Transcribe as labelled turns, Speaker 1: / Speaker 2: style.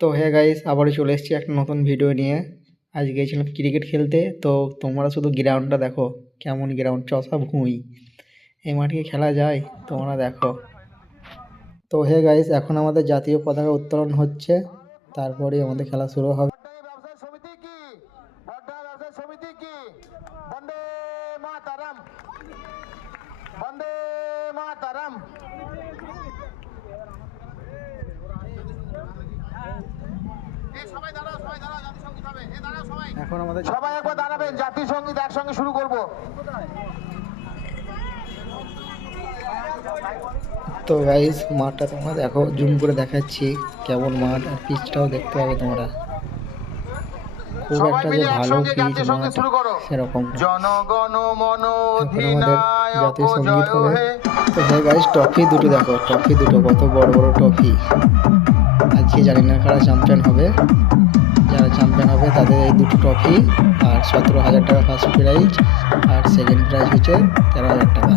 Speaker 1: তো হ্যাঁ গাইস আবারও চলে এসেছি একটা নতুন ভিডিও নিয়ে। আজ গিয়েছিলাম ক্রিকেট খেলতে, তো তোমরা শুধু গ্রাউন্ডটা দেখো, কেমন গ্রাউন্ড চষা ভুঁই এই মাঠে খেলা যায়, তোমরা দেখো। তো হে গাইস এখন আমাদের জাতীয় পতাকা উত্তোলন হচ্ছে তারপরে আমাদের খেলা শুরু হবে।
Speaker 2: সমিতি কি বন্দে মাতারাম বন্দে মাতারাম
Speaker 1: এখন আমাদের
Speaker 2: সবাই একবার দাঁড়াবেন জাতীয় সংগীত একসঙ্গে শুরু করব।
Speaker 1: তো গাইস মাঠটা তোমরা দেখো জুম করে দেখাচ্ছি কেমন মাঠ আর পিচটাও দেখতে পাবে তোমরা। খুব একটা যে ভালো পিচ মাঠ
Speaker 2: করো।
Speaker 1: সেরকম।
Speaker 2: জনগণ মন
Speaker 1: জাতীয়
Speaker 2: সংগীত
Speaker 1: হবে তো হ্যাঁ গাইস ট্রফি দুটো দেখো ট্রফি দুটো কত বড় বড় ট্রফি। আজকে জানি না কারা চ্যাম্পিয়ন হবে। যারা চ্যাম্পিয়ন হবে তাদের এই দুটো ট্রফি আর সতেরো হাজার টাকা ফার্স্ট প্রাইজ আর সেকেন্ড প্রাইজ হচ্ছে তেরো হাজার টাকা।